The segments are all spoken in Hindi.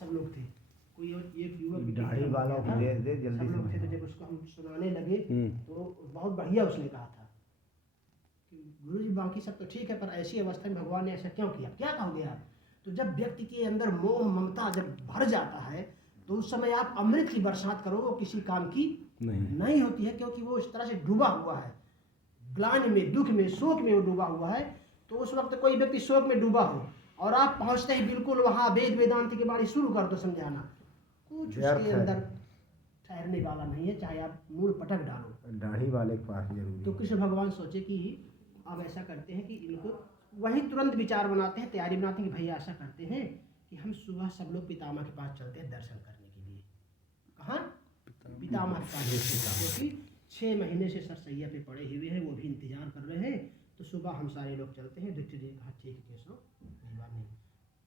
सब लोग थे। कोई एक युवक दाढ़ी वाला को दे जल्दी सब लोग थे। तो जब उसको हम सुनाने लगे तो बहुत बढ़िया उसने कहा था कि गुरु जी बाकी सब तो ठीक है, पर ऐसी अवस्था में भगवान ने ऐसा क्यों किया, क्या कहोगे आप? तो जब व्यक्ति के अंदर मोह ममता जब भर जाता है तो उस समय आप अमृत की बरसात करो, वो किसी काम की नहीं होती है, क्योंकि वो इस तरह से डूबा हुआ है, ग्लानि में, दुख में, शोक में वो डूबा हुआ है। तो उस वक्त कोई व्यक्ति शोक में डूबा हो और आप पहुंचते ही बिल्कुल वहाँ वेद वेदांत की बाणी शुरू कर दो समझाना, कुछ उसके अंदर ठहरने वाला नहीं है, चाहे आप मूल पटक डालो। दाढ़ी वाले के पास जरूरी। तो कृष्ण भगवान सोचे कि अब ऐसा करते हैं कि इनको वही तुरंत विचार बनाते हैं, तैयारी बनाते हैं कि भैया ऐसा करते हैं कि हम सुबह सब लोग पितामह के पास चलते हैं दर्शन करने के लिए। कहाँ? पितामह के पास, क्योंकि 6 महीने से सरसैया पे पड़े हुए हैं, वो भी इंतजार कर रहे हैं। तो सुबह हम सारे लोग चलते हैं। युधिष्ठिर जी ने कहा ठीक है केशव, कोई बात नहीं।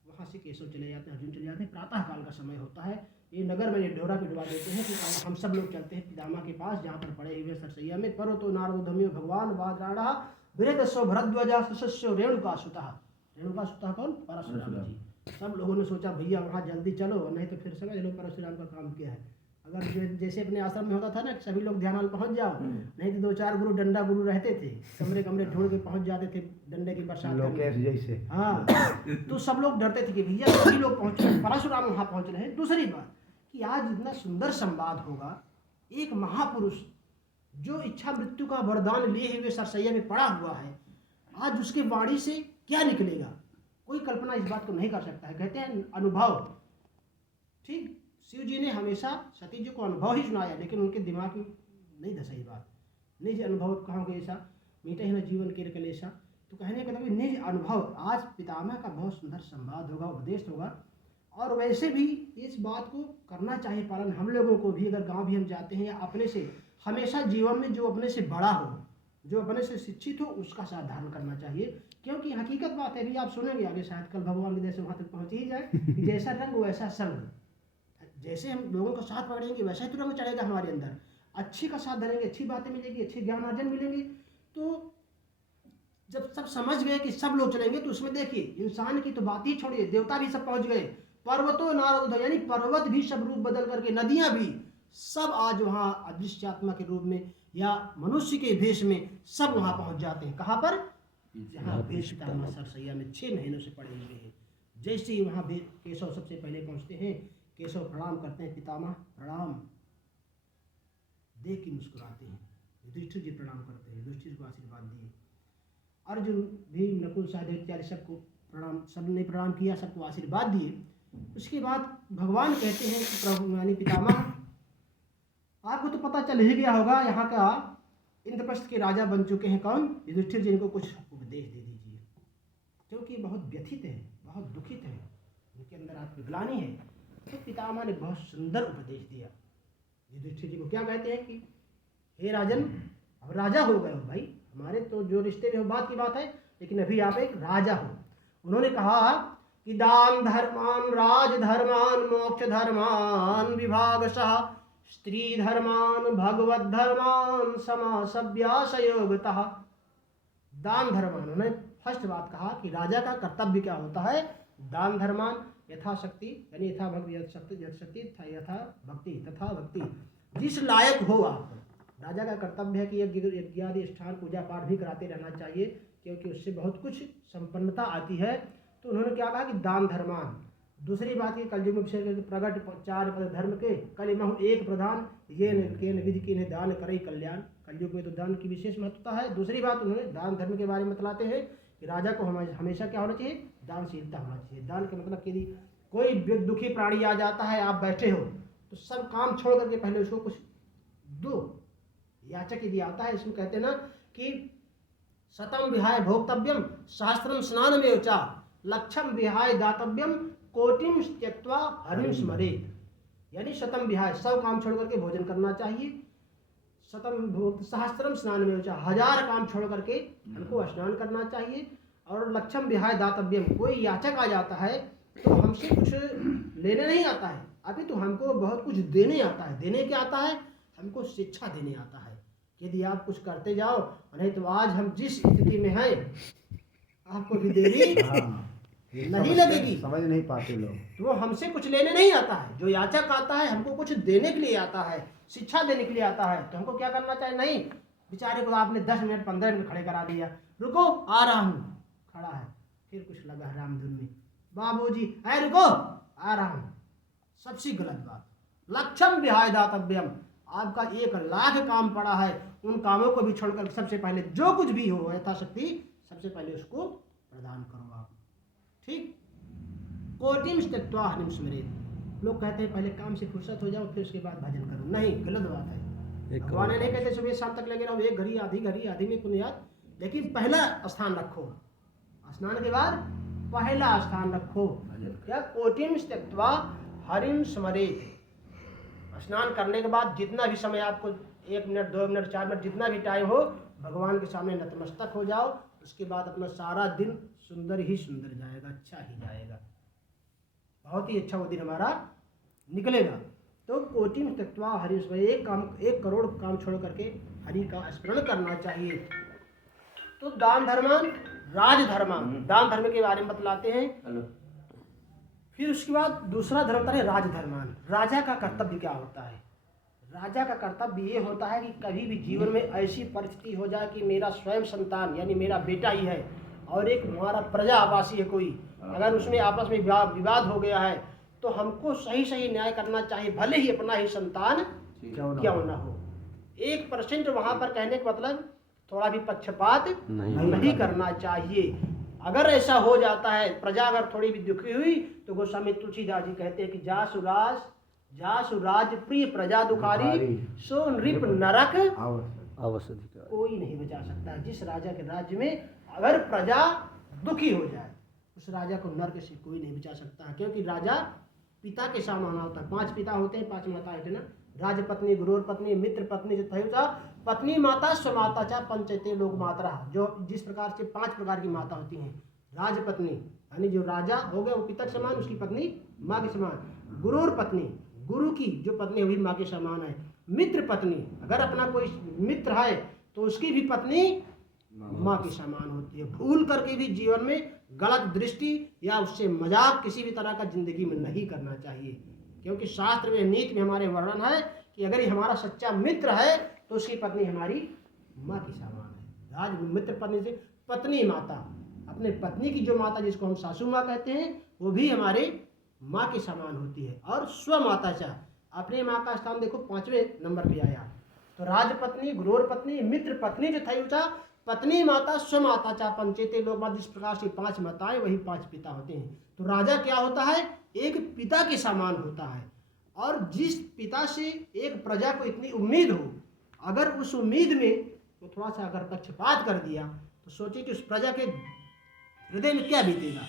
वहाँ से केशव चले जाते हैं, अर्जुन चले जाते हैं। प्रातः काल का समय होता है, ये नगर में ढोरा पिटवा देते हैं कि हम सब लोग चलते हैं पितामह के पास, जहाँ पर पड़े हुए सरसैया में। पर्वतो नारदोधम्यो भगवान वादराड़ा बृहदस्व भरद्वाजा सशस्यो रेणुका सुतः। रेणुका सुतः कौन? परशुराम जी। सब लोगों ने सोचा भैया वहाँ जल्दी चलो, नहीं तो फिर समझ लो परशुराम का काम क्या है। अगर जैसे अपने आश्रम में होता था ना कि सभी लोग ध्यान पहुंच जाओ, नहीं तो 2-4 गुरु डंडा गुरु रहते थे, कमरे कमरे ढूंढ के पहुंच जाते थे डंडे की बरसात लोकेश जैसे। हाँ, तो सब लोग डरते थे कि भैया सभी लोग पहुंच रहे हैं, परशुराम वहाँ पहुंच रहे हैं। दूसरी बात कि आज इतना सुंदर संवाद होगा, एक महापुरुष जो इच्छा मृत्यु का वरदान लिए हुए सरसैया में पड़ा हुआ है, आज उसके वाणी से क्या निकलेगा, कोई कल्पना इस बात को नहीं कर सकता है। कहते हैं अनुभव, ठीक, शिव जी ने हमेशा सती जी को अनुभव ही सुनाया, लेकिन उनके दिमाग में नहीं धसा ये बात। निज अनुभव कहोगे ऐसा, मीठा ही न जीवन के कलेसा। तो कहने का मतलब निज अनुभव, आज पितामह का बहुत सुंदर संवाद होगा, उपदेश होगा। और वैसे भी इस बात को करना चाहिए पालन हम लोगों को भी। अगर गांव भी हम जाते हैं या अपने से, हमेशा जीवन में जो अपने से बड़ा हो, जो अपने से शिक्षित हो, उसका साथ धारण करना चाहिए। क्योंकि हकीकत बात है भी, आप सुनेंगे आगे शायद कल भगवान के जैसे वहाँ तक पहुँच ही जाए कि जैसा रंग वैसा संग। जैसे हम लोगों का साथ पकड़ेंगे वैसा ही तो रंग चढ़ेगा हमारे अंदर। अच्छी का साथ धरेंगे, अच्छी बातें मिलेगी, अच्छे ज्ञान अर्जन मिलेंगे। तो जब सब समझ गए कि सब लोग चलेंगे, तो उसमें देखिए इंसान की तो बात ही छोड़िए, देवता भी सब पहुंच गए। पर्वतो नारद, यानी पर्वत भी सब रूप बदल करके, नदियां भी सब आज वहाँ अदृश्यात्मा के रूप में या मनुष्य के भेष में सब वहाँ पहुँच जाते हैं। कहाँ पर? जहाँ पितामह सरसैया में 6 महीनों से पड़े हुए हैं। जैसे ही वहाँ केशव सबसे पहले पहुँचते हैं, केशव प्रणाम करते हैं, पितामह प्रणाम, देख के मुस्कुराते हैं। युधिष्ठिर जी प्रणाम करते हैं, युधिष्ठिर को आशीर्वाद दिए। अर्जुन भी, नकुल सहदेव इत्यादि सबको प्रणाम, सबने प्रणाम किया, सबको आशीर्वाद दिए। उसके बाद भगवान कहते हैं कि प्रभु यानी पितामह, आपको तो पता चल ही गया होगा यहाँ का इंद्रप्रस्थ के राजा बन चुके हैं कौन? युधिष्ठिर जी। इनको कुछ उपदेश दे दीजिए, क्योंकि बहुत व्यथित है, बहुत दुखित है, उनके अंदर आत्मग्लानि है। तो पितामह ने बहुत सुंदर उपदेश दिया युधिष्ठिर जी को। क्या कहते हैं कि हे राजन, अब राजा हो गए हो भाई, हमारे तो जो रिश्ते में हो बात की बात है, लेकिन अभी आप एक राजा हो। उन्होंने कहा कि दान धर्मान राज धर्मान मोक्ष धर्मान विभागशः स्त्री धर्मान भगवत धर्मान समासव्यासयोगतः। दान धर्मान, उन्होंने फर्स्ट बात कहा कि राजा का कर्तव्य क्या होता है? दान धर्मान, यथाशक्ति, यानी यथा भक्ति, यथाशक्ति यथा भक्ति तथा भक्ति, जिस लायक हो आप। राजा का कर्तव्य है कि यज्ञ आदि स्थान पूजा पाठ भी कराते रहना चाहिए, क्योंकि उससे बहुत कुछ संपन्नता आती है। तो उन्होंने क्या कहा कि दान धर्मान। दूसरी बात ये कलयुग में विशेष प्रगट 4 पद धर्म के कलिमहु एक प्रधान, ये विधि की दान करे कल्याण। कलयुग में तो दान की विशेष महत्वता है। दूसरी बात उन्होंने दान धर्म के बारे में बतलाते हैं कि राजा को हमेशा क्या होना चाहिए? दानशीलता होना चाहिए। दान का मतलब यदि कोई दुखी प्राणी आ जाता है, आप बैठे हो, तो सब काम छोड़ करके पहले उसको कुछ दो। याचक यदि आता है, इसमें कहते हैं ना कि शतम विहाय भोक्तव्यम सहस्त्रम स्नानमेव च लक्षम विहाय दातव्यम कोटिम त्यक्त्वा हरिं स्मरेत्। यानी शतम विहाय, 100 काम छोड़ करके भोजन करना चाहिए। सहस्त्रम स्नानमेव च, 1000 काम छोड़ करके हमको स्नान करना चाहिए। और लक्षम विहाय दातव्यम, कोई याचक आ जाता है तो हमसे कुछ लेने नहीं आता है, अभी तो हमको बहुत कुछ देने आता है। देने क्या आता है? हमको शिक्षा देने आता है। यदि आप कुछ करते जाओ, नहीं तो आज हम जिस स्थिति में हैं आपको भी देरी ये नहीं समझते- लगेगी। समझ नहीं पाते लोग। तो वो हमसे कुछ लेने नहीं आता है। जो याचक आता है हमको कुछ देने के लिए आता है, शिक्षा देने के लिए आता है, तो हमको क्या करना चाहिए? नहीं, बेचारे को आपने 10 मिनट 15 मिनट खड़े करा दिया, रुको आ रहा हूँ, खड़ा है, फिर कुछ लगा है रामधुन में, बाबूजी है रुको आ रहा हूँ। सबसे गलत बात। लक्षम विहाय दातव्यम, आपका 1 लाख काम पड़ा है, उन कामों को भी छोड़कर सबसे पहले जो कुछ भी हो यथाशक्ति सबसे पहले उसको प्रदान करो आप। ठीक। कोटिम त्यक्त्वा हरिम स्मरेत। लोग कहते हैं पहले काम से फुर्सत हो जाओ फिर उसके बाद भजन करो। नहीं, गलत बात है। भगवान ने नहीं कहते सुबह शाम तक लगे रहो, 1 घड़ी आधी में पुण्य याद, लेकिन पहला स्थान रखो, स्नान के बाद पहला स्थान रखो। क्या? कोटिम त्यक्त्वा हरिम स्मरेत। स्नान करने के बाद जितना भी समय आपको 1 मिनट 2 मिनट 4 मिनट जितना भी टाइम हो, भगवान के सामने नतमस्तक हो जाओ। उसके बाद अपना सारा दिन सुंदर ही सुंदर जाएगा, अच्छा ही जाएगा, बहुत ही अच्छा वो दिन हमारा निकलेगा। तो कोटिम त्यक्त्वा हरि स्मरेत, 1 करोड़ काम छोड़ करके हरि का स्मरण करना चाहिए। तो दान धर्मान राजधर्मान, दान धर्म के बारे में बतलाते हैं। फिर उसके बाद दूसरा धर्म होता है राजधर्मान। राजा का कर्तव्य क्या होता है? राजा का कर्तव्य ये होता है कि कभी भी जीवन में ऐसी परिस्थिति हो जाए कि मेरा स्वयं संतान यानी मेरा बेटा ही है और एक हमारा प्रजा आवासी है कोई, अगर उसमें आपस में विवाद हो गया है तो हमको सही सही न्याय करना चाहिए, भले ही अपना ही संतान क्यों ना हो। 1% वहाँ पर कहने का मतलब थोड़ा भी पक्षपात नहीं करना चाहिए। अगर ऐसा हो जाता है, प्रजा अगर थोड़ी भी दुखी हुई तो गोस्वामी तुलसीदास जी कहते हैं कि जासु राज प्रिय प्रजा दुखारी, सो नृप नरक अवश्य कोई नहीं बचा सकता। जिस राजा के राज्य में अगर प्रजा दुखी हो जाए उस राजा को नरक से कोई नहीं बचा सकता है, क्योंकि राजा पिता के समान होता है। 5 पिता होते हैं, 5 माता है ना, राजपत्नी, गुरुर पत्नी, मित्र पत्नी, पत्नी माता स्वमाता चा पंचते लोक मात्रा। जो जिस प्रकार से 5 प्रकार की माता होती हैं। राजपत्नी यानी जो राजा हो गया वो पिता के समान, उसकी पत्नी माँ के समान। गुरुर पत्नी, गुरु की जो पत्नी हुई माँ के समान है। मित्र पत्नी, अगर अपना कोई मित्र है तो उसकी भी पत्नी माँ के समान होती है। भूल करके भी जीवन में गलत दृष्टि या उससे मजाक किसी भी तरह का जिंदगी में नहीं करना चाहिए, क्योंकि शास्त्र में नीति में हमारे वर्णन है कि अगर ये हमारा सच्चा मित्र है तो उसकी पत्नी हमारी माँ के समान है। राज मित्र पत्नी से पत्नी माता, अपने पत्नी की जो माता जिसको हम सासू माँ कहते हैं वो भी हमारे माँ के समान होती है। और स्वमाता चा, अपने माँ का स्थान देखो 5वें नंबर पे आया। तो राजपत्नी, गुरुर पत्नी, मित्र पत्नी जो था, पत्नी माता स्वमाता चा पंचेते लोक, जिस प्रकार से 5 माताएं वही 5 पिता होते हैं। तो राजा क्या होता है? एक पिता के समान होता है। और जिस पिता से एक प्रजा को इतनी उम्मीद हो, अगर उस उम्मीद में वो थोड़ा सा अगर पक्षपात कर दिया तो सोचिए कि उस प्रजा के हृदय में क्या बीतेगा।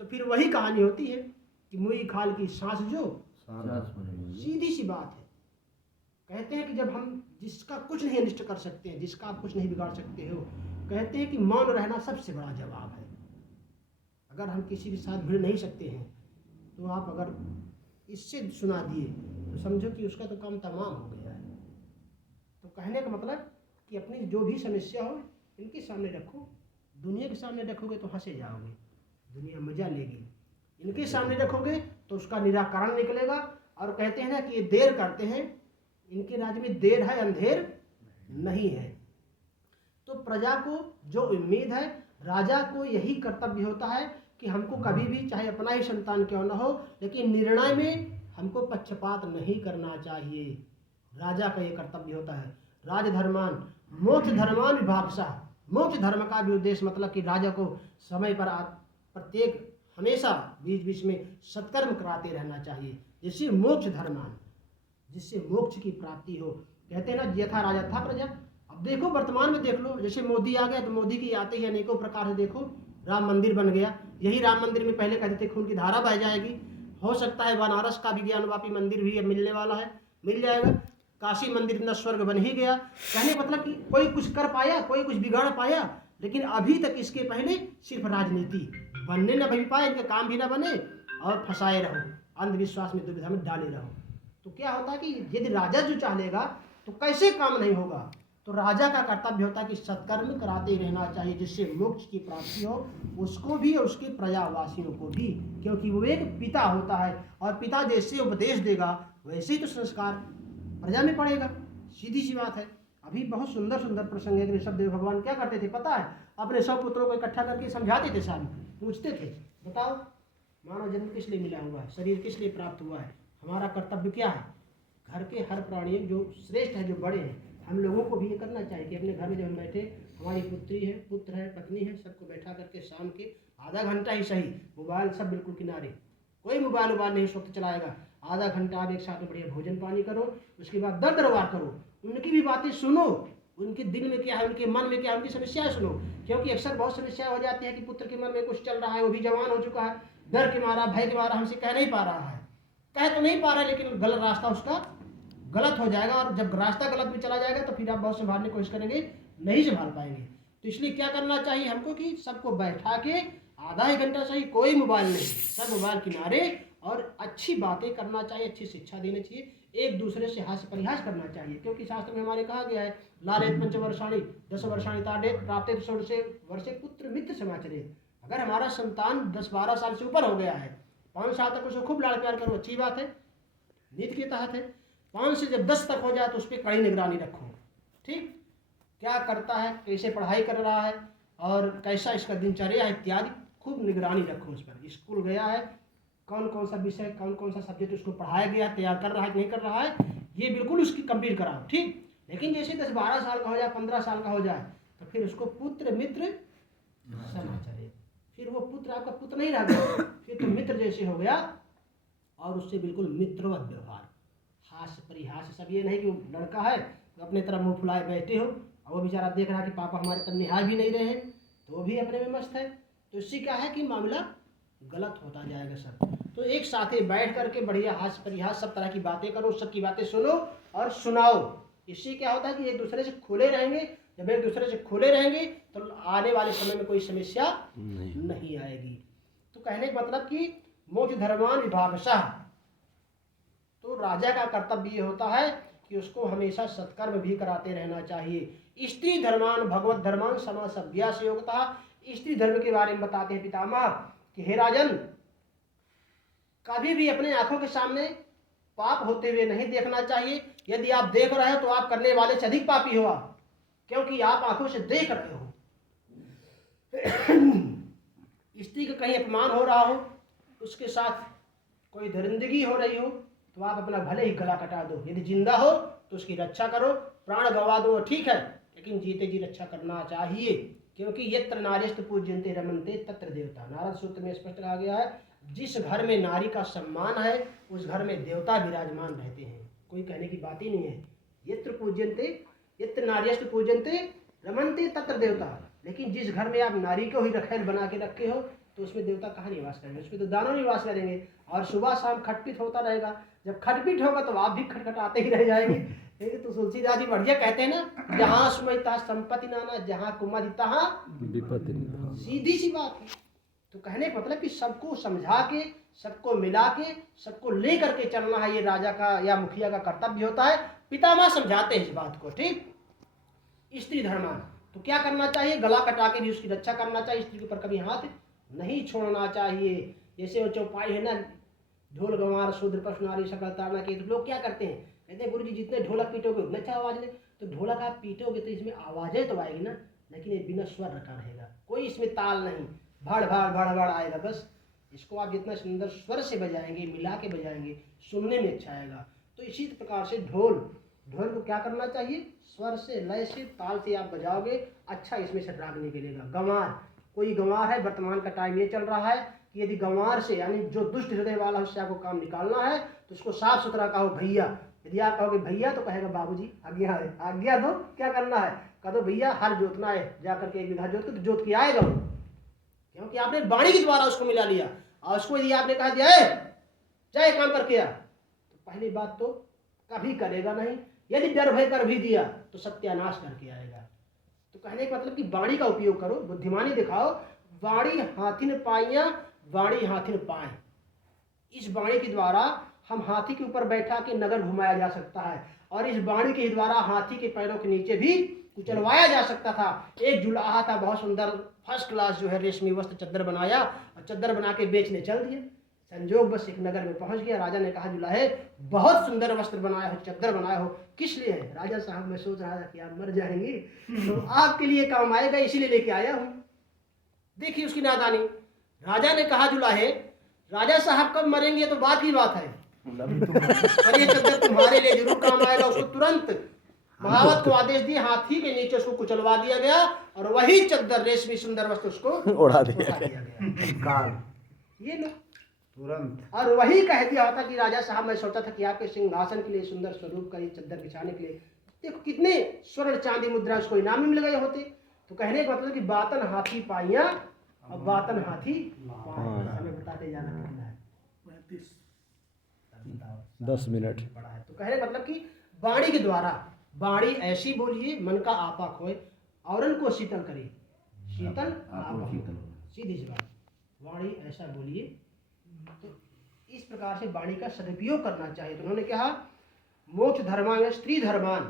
तो फिर वही कहानी होती है कि मुई खाल की सांस जो, सीधी सी बात है। कहते हैं कि जब हम जिसका कुछ नहीं अनिष्ट कर सकते हैं, जिसका आप कुछ नहीं बिगाड़ सकते हो, कहते हैं कि मौन रहना सबसे बड़ा जवाब है। अगर हम किसी के साथ भिड़ नहीं सकते हैं तो आप अगर इससे सुना दिए तो समझो कि उसका तो काम तमाम हो गया है। तो कहने का मतलब कि अपनी जो भी समस्या हो इनके सामने रखो। दुनिया के सामने रखोगे तो हंसे जाओगे, दुनिया मजा लेगी। इनके सामने रखोगे तो उसका निराकरण निकलेगा। और कहते हैं ना कि ये देर करते हैं, इनके राज्य में देर है अंधेर नहीं है। तो प्रजा को जो उम्मीद है, राजा को यही कर्तव्य होता है कि हमको कभी भी चाहे अपना ही संतान क्यों न हो, लेकिन निर्णय में हमको पक्षपात नहीं करना चाहिए। राजा का ये कर्तव्य होता है। राजधर्मान मोक्ष धर्मान विभागसा, मोक्ष धर्म का भी उद्देश्य मतलब कि राजा को समय पर प्रत्येक हमेशा बीच बीच में सत्कर्म कराते रहना चाहिए, जिससे मोक्ष धर्मान, जिससे मोक्ष की प्राप्ति हो। कहते हैं ना यथा राजा था प्रजा। अब देखो वर्तमान में देख लो, जैसे मोदी आ गया तो मोदी की आते ही अनेकों प्रकार से देखो राम मंदिर बन गया। यही राम मंदिर में पहले कहते थे खून की धारा बह जाएगी। हो सकता है बनारस का भी ज्ञानवापी मंदिर भी अब मिलने वाला है, मिल जाएगा। काशी मंदिर इतना स्वर्ग बन ही गया। कहने मतलब कि कोई कुछ कर पाया, कोई कुछ बिगाड़ पाया, लेकिन अभी तक इसके पहले सिर्फ राजनीति बनने न बन पाए, इनके काम भी ना बने और फंसाए रहो, अंधविश्वास में दुविधा में डाले रहो। तो क्या होता है कि यदि राजा जो चाहेगा तो कैसे काम नहीं होगा। तो राजा का कर्तव्य होता है कि सत्कर्म कराते ही रहना चाहिए, जिससे मोक्ष की प्राप्ति हो उसको भी और उसके प्रजावासियों को भी, क्योंकि वो एक पिता होता है और पिता जैसे उपदेश देगा वैसे ही तो संस्कार प्रजा में पड़ेगा। सीधी सी बात है। अभी बहुत सुंदर सुंदर प्रसंग है कि ऋषभदेव भगवान क्या करते थे पता है, अपने 100 पुत्रों को इकट्ठा करके समझाते थे, सारे पूछते थे बताओ मानव जन्म किस लिए मिला हुआ है, शरीर किस लिए प्राप्त हुआ है, हमारा कर्तव्य क्या है। घर के हर प्राणी जो श्रेष्ठ है, जो बड़े हैं, हम लोगों को भी ये करना चाहिए कि अपने घर में जब हम बैठे, हमारी पुत्री है, पुत्र है, पत्नी है, सबको बैठा करके शाम के आधा घंटा ही सही, मोबाइल सब बिल्कुल किनारे, कोई मोबाइल नहीं इस वक्त चलाएगा। आधा घंटा आप एक साथ में बढ़िया भोजन पानी करो, उसके बाद दर दरबार करो, उनकी भी बातें सुनो, उनके दिल में क्या है, उनके मन में क्या है, उनकी समस्याएं सुनो। क्योंकि अक्सर बहुत समस्या हो जाती है कि पुत्र के मन में कुछ चल रहा है, वो भी जवान हो चुका है, डर के मारा, भय के मारा हमसे कह नहीं पा रहा है, कह तो नहीं पा रहा है, लेकिन गलत रास्ता उसका गलत हो जाएगा, और जब रास्ता गलत में चला जाएगा तो फिर आप बहुत संभालने की कोशिश करेंगे, नहीं संभाल पाएंगे। तो इसलिए क्या करना चाहिए हमको कि सबको बैठा के आधा ही घंटा सही, कोई मोबाइल नहीं, सब मोबाइल किनारे, और अच्छी बातें करना चाहिए, अच्छी शिक्षा देनी चाहिए, एक दूसरे से हास्य परिहास करना चाहिए। क्योंकि शास्त्र में हमारे कहा गया है, लालेत पंचवर्षाणि 10 वर्षाणि ताडेत प्राप्ते षोडशे वर्षे पुत्र मित्र समाचरेत। अगर हमारा संतान 10-12 साल से ऊपर हो गया है, 5 साल तक उसको खूब लाड़ प्यार करो, अच्छी बात है, नीति के तहत है। 5 से जब 10 तक हो जाए तो उस पर कड़ी निगरानी रखो, ठीक, क्या करता है, कैसे पढ़ाई कर रहा है और कैसा इसका दिनचर्या है इत्यादि, खूब निगरानी रखो उस पर। स्कूल गया है, कौन कौन सा विषय, कौन कौन सा सब्जेक्ट उसको पढ़ाया गया, तैयार कर रहा है कि नहीं कर रहा है, ये बिल्कुल उसकी कंप्लीट कराओ, ठीक। लेकिन जैसे 10-12 साल का हो जाए, 15 साल का हो जाए, तो फिर उसको पुत्र मित्र समाचरेत, फिर वो पुत्र आपका पुत्र नहीं रह गया, फिर तो मित्र जैसे हो गया, और उससे बिल्कुल मित्रवत व्यवहार, हास्य परिहास, सब ये नहीं कि वो लड़का है तो अपने तरफ मुँह फुलाए बैठे हो, और वो बेचारा देख रहा है कि पापा हमारे तरफ निहार भी नहीं रहे हैं, तो वो भी अपने में मस्त है। तो इससे क्या है कि मामला गलत होता जाएगा सब। तो एक साथ ही बैठ करके बढ़िया हास्य परिहास सब तरह की बातें करो, सबकी बातें सुनो और सुनाओ। इससे क्या होता है कि एक दूसरे से खुले रहेंगे, जब एक दूसरे से खुले रहेंगे तो आने वाले समय में कोई समस्या नहीं आएगी। तो कहने का मतलब कि मोक्ष धर्मान विभागशः, तो राजा का कर्तव्य ये होता है कि उसको हमेशा सत्कर्म भी कराते रहना चाहिए। स्त्री धर्मान भगवत धर्मान समासभ्यास योगता, स्त्री धर्म के बारे में बताते हैं पितामह कि हे राजन, कभी भी अपने आंखों के सामने पाप होते हुए नहीं देखना चाहिए। यदि आप देख रहे हो तो आप करने वाले से अधिक पापी हो आप, क्योंकि आप आंखों से देख रहे हो। स्त्री का कहीं अपमान हो रहा हो, उसके साथ कोई दरिंदगी हो रही हो, तो आप अपना भले ही गला कटा दो। यदि जिंदा हो तो उसकी रक्षा करो, प्राण गंवा दो ठीक है, लेकिन जीते जी रक्षा करना चाहिए। क्योंकि यत्र नार्यस्तु पूज्यन्ते रमन्ते तत्र देवता, नारद सूत्र में स्पष्ट कहा गया है, जिस घर में नारी का सम्मान है उस घर में देवता विराजमान रहते हैं, कोई कहने की बात ही नहीं है। यत्र नार्यस्तु पूज्यन्ते रमन्ते तत्र देवता, लेकिन जिस घर में आप नारी को ही रखेल बना के रखे हो तो उसमें देवता कहाँ निवास करेंगे, उसमें तो दानव निवास करेंगे, और सुबह शाम खटपिट होता रहेगा। जब खटपिट होगा तो आप भी खटखटाते ही रह जाएंगे। लेकिन तो तुलसीदास जी बढ़िया कहते हैं ना, जहाँ सुमयता संपत्ति नाना, जहाँ कुमति तहाँ विपत्ति। सीधी सी बात है। तो कहने का मतलब कि सबको समझा के, सबको मिला के, सबको ले करके चलना है, ये राजा का या मुखिया का कर्तव्य होता है। पितामह समझाते हैं इस बात को, ठीक। स्त्री धर्मान, तो क्या करना चाहिए, गला कटा के भी उसकी रक्षा करना चाहिए, स्त्री के ऊपर कभी हाथ नहीं छोड़ना चाहिए। जैसे वो चौपाई है ना, ढोल गंवार शूद्र पशु नारी सकल ताड़ना के, तो लोग क्या करते हैं, कहते हैं गुरुजी जितने ढोलक पीटोगे उतने अच्छा आवाज दे। तो ढोलक आप पीटोगे तो इसमें आवाजें तो आएगी ना, लेकिन ये बिना स्वर रखा रहेगा, कोई इसमें ताल नहीं, भड़ भड़ भड़ भड़ आएगा बस। इसको आप जितना सुंदर स्वर से बजाएंगे, मिला के बजाएंगे, सुनने में अच्छा आएगा। तो इसी प्रकार से ढोल को क्या करना चाहिए, स्वर से, लय से, ताल से आप बजाओगे, अच्छा इसमें से राग निकलेगा। गंवार, कोई गंवार है, वर्तमान का टाइम ये चल रहा है कि यदि गंवार से, यानी जो दुष्ट हृदय वाला उससे आपको काम निकालना है तो उसको साफ सुथरा कहो भैया। यदि आप कहोगे भैया तो कहेगा बाबूजी आज्ञा है, आज्ञा दो, क्या करना है, कह दो भैया हर जोतना है, जाकर के 1 बीघा जोत के, तो जोत के आएगा वो, क्योंकि आपने वाणी के द्वारा उसको मिला लिया। और उसको यदि आपने कहा दिया जाए काम करके आ, तो पहली बात तो कभी करेगा नहीं। यदि डर भय कर भी दिया तो सत्यानाश करके आएगा। तो कहने का मतलब कि वाणी का उपयोग करो, बुद्धिमानी दिखाओ। वाणी हाथिन पाइया, वाणी हाथिन पाए। इस वाणी के द्वारा हम हाथी के ऊपर बैठा के नगर घुमाया जा सकता है, और इस वाणी के द्वारा हाथी के पैरों के नीचे भी कुचलवाया जा सकता था। एक जुलाहा था बहुत सुंदर फर्स्ट क्लास जो है रेशमी वस्त्र चद्दर बनाया और चद्दर बना के बेचने चल दिया। संजोग बस एक नगर में पहुंच गया। राजा ने कहा जुलाहे बहुत सुंदर वस्त्र बनाया हो, चद्दर बनाया हो, किस लिए है? राजा साहब मैं सोच रहा था कि आप मर जाएंगे तो आपके लिए काम आएगा इसीलिए लेके आया हूँ। देखिए उसकी नादानी। राजा ने कहा जुलाहे राजा साहब कब मरेंगे तो बात ही बात है, पर ये चद्दर तुम्हारे लिए जरूर काम आएगा। उसको तुरंत महावत को आदेश दिए, हाथी के नीचे उसको कुचलवा दिया गया और वही चद्दर रेशमी सुंदर वस्त्र उसको उड़ा दिया गया। काल ये लो तुरंत। और वही कह दिया होता कि राजा साहब मैं सोचा था कि आपके सिंहासन के लिए सुंदर स्वरूप का ये चद्दर बिछाने के लिए देखो कितने स्वर्ण चांदी मुद्रा उसको इनाम में मिल गए होते। तो कहने का मतलब कि बातन हाथी पाइया और बातन हाथी हमें बताते जाना कितना है 10 मिनट पड़ा है। तो कहने का मतलब कि वाणी के द्वारा वाणी ऐसी बोलिए मन का आपा खोए औरन को शीतल करे, शीतल आपा सीधी सी बात। वाणी ऐसा बोलिए तो इस प्रकार से वाणी का सदुपयोग करना चाहिए। तो उन्होंने कहा मोक्ष धर्मान स्त्री धर्मान।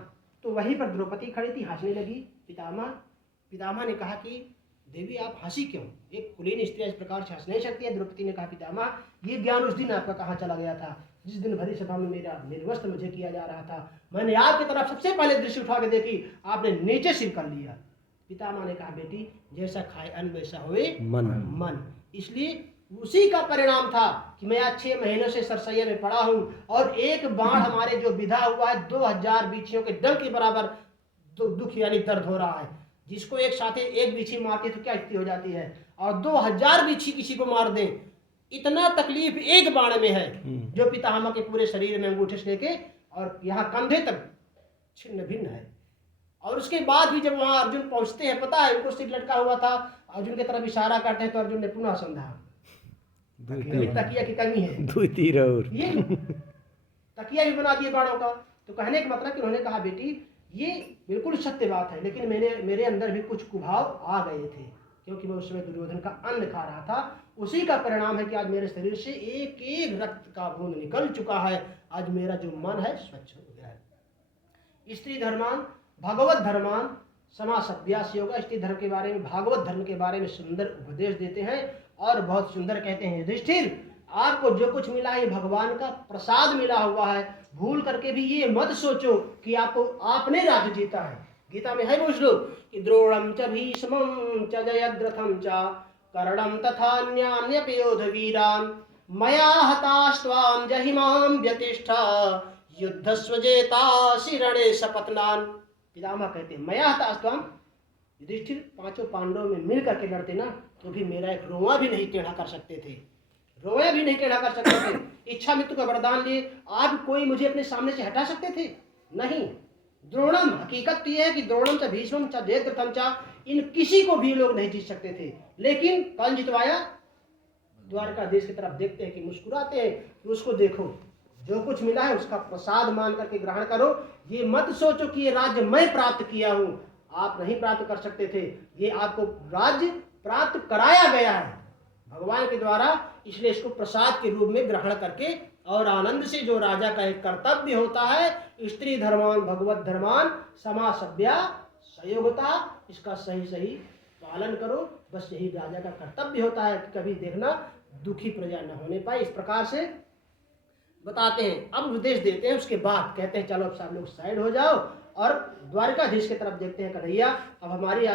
तो वहीं पर द्रौपदी खड़ी थी, हंसने लगी। पितामह ने कहा कि देवी आप हंसी क्यों? एक कुलीन स्त्री इस प्रकार से हंस नहीं सकती है। द्रौपदी ने कहा पितामह ये ज्ञान उस दिन आपका कहाँ चला गया था जिस दिन भरी सभा में मेरा निर्वस्त मुझे किया जा रहा था। मैंने आपकी तरफ सबसे पहले दृष्टि उठा के देखी, आपने नीचे सिर कर लिया। पितामह ने कहा बेटी जैसा खाए अन्न वैसा होए मन। इसलिए उसी का परिणाम था कि मैं आज 6 महीनों से सरसैया में पड़ा हूं और एक बाण हमारे जो विधा हुआ है 2000 बीछियों के डंक के बराबर दुख यानी दर्द हो रहा है। जिसको एक साथ एक बीछी मारती तो क्या स्थिति हो जाती है, और 2000 बीछी किसी को मार दें इतना तकलीफ एक बाण में है जो पितामह के पूरे शरीर में अंगूठे से लेके और यहाँ कंधे तक छिन्न भिन्न है। और उसके बाद भी जब वहां अर्जुन पहुंचते हैं, पता है उनको सिर लटका हुआ था, अर्जुन की तरफ इशारा करते हैं तो अर्जुन ने पुनः समझा तकिया की कमी है, ये तकिया भी बना दिए बाणों का। तो कहने का मतलब कि उन्होंने कहा बेटी ये बिल्कुल सत्य बात है, लेकिन मेरे अंदर भी कुछ कुभाव आ गए थे क्योंकि मैं उस समय दुर्योधन का अन्न खा रहा था। उसी का परिणाम है कि आज मेरे शरीर से एक एक रक्त का बूंद निकल चुका है। आज मेरा जो मन है स्वच्छ हो गया है। स्त्री धर्मान भगवत धर्मान समासभ्यास योगा। स्त्री धर्म के बारे में भागवत धर्म के बारे में सुंदर उपदेश देते हैं और बहुत सुंदर कहते हैं युधिष्ठिर आपको जो कुछ मिला है ये भगवान का प्रसाद मिला हुआ है। भूल करके भी ये मत सोचो कि आपने राज्य जीता है। गीता में है वो श्लोक कि द्रोणम च भीष्मं च जयद्रथं च कर्णं तथान्यान्यपि योधवीरान् मया हतास्त्वां जहिमां व्यतिष्ठ युद्धस्वजेतासि रणे सपत्नान्। पितामह कहते हैं मया हतास्त्वां युधिष्ठिर 5 पांडवों में मिल करके लड़ते ना तो भी मेरा एक रोआ भी नहीं टेढ़ा कर सकते थे, रोया भी नहीं टेढ़ा कर सकते थे। इच्छा मृत्यु का वरदान लिए आप कोई मुझे अपने सामने से हटा सकते थे? नहीं। द्रोणम हकीकत तो यह है कि द्रोणम च भीष्मम च जयद्रथं च इन किसी को भी लोग नहीं जीत सकते थे, लेकिन कौन जितवाया? द्वारका देश की तरफ देखते हैं कि मुस्कुराते हैं कि उसको देखो जो कुछ मिला है उसका प्रसाद मान करके ग्रहण करो। ये मत सोचो कि ये राज्य मैं प्राप्त किया हूं, आप नहीं प्राप्त कर सकते थे, ये आपको राज्य प्राप्त कराया गया है भगवान के द्वारा। इसलिए इसको प्रसाद के रूप में ग्रहण करके और आनंद से जो राजा का एक कर्तव्य होता है स्त्री धर्मान भगवत धर्मान समासभ्या संयोगता, इसका सही पालन करो। बस यही राजा का कर्तव्य होता है कि कभी देखना दुखी प्रजा न होने पाए। इस प्रकार से बताते हैं। अब उपदेश देते हैं, उसके बाद कहते हैं चलो अब सब लोग साइड हो जाओ और द्वारकाधीश की तरफ देखते हैं। कन्हैया अब हमारी